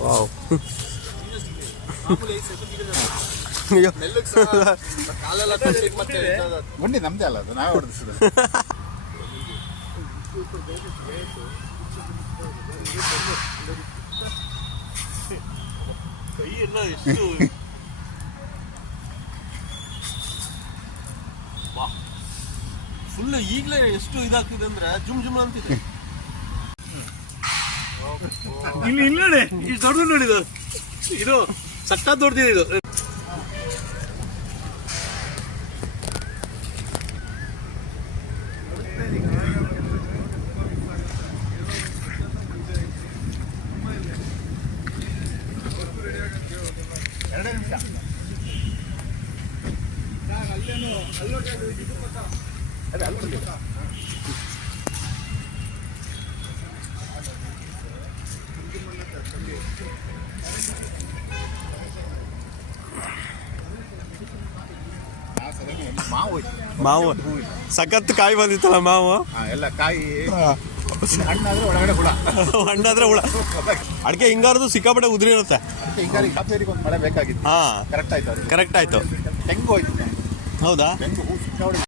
Wow. ಗುಂಡಿ ನಮ್ದೇ ಅಲ್ಲ, ಅದು ನಾವೇ ಹೊಡೆದಿಸಿದ. ಕೈ ಎಲ್ಲ ಎಷ್ಟು ಫುಲ್ ಈಗಲೇ ಎಷ್ಟು ಇದಾಗ್ತಿದೆ ಅಂದ್ರೆ ಜುಮ್ ಜುಮ್ ಅಂತಿದೆ. ಇಲ್ಲಿ ನೋಡಿ, ಇಷ್ಟು ದೊಡ್ಡದು ನೋಡಿದು, ಇದು ಸಕ್ಕ ದೊಡ್ಡದಿದೆ ಇದು. ಮಾವು ಸಖತ್ ಕಾಯಿ ಬಂದಿತ್ತಲ್ಲ ಮಾವು. ಎಲ್ಲ ಕಾಯಿ ಹಣ್ಣಾದ್ರೆ ಒಳಗಡೆ ಹುಳ, ಹಣ್ಣಾದ್ರೆ ಹುಳ. ಅಡಿಕೆ ಹಿಂಗಾರದು ಸಿಕ್ಕಾಪಟ್ಟೆ ಉದುರಿ ಇರುತ್ತೆ. ಹಿಂಗಾರಿ ಕಾಫೇರಿಗೆ ಒಂದು ಮಳೆ ಬೇಕಾಗಿತ್ತು. ಹಾ ಕರೆಕ್ಟ್ ಆಯ್ತು. ಕರೆಕ್ಟ್ ಆಯ್ತು. ತೆಂಗು ಹೋಯ್ತು. ಹೌದಾ? ತೆಂಗು ಹೂ ಸಿಕ್ಕಾಪಟ್ಟೆ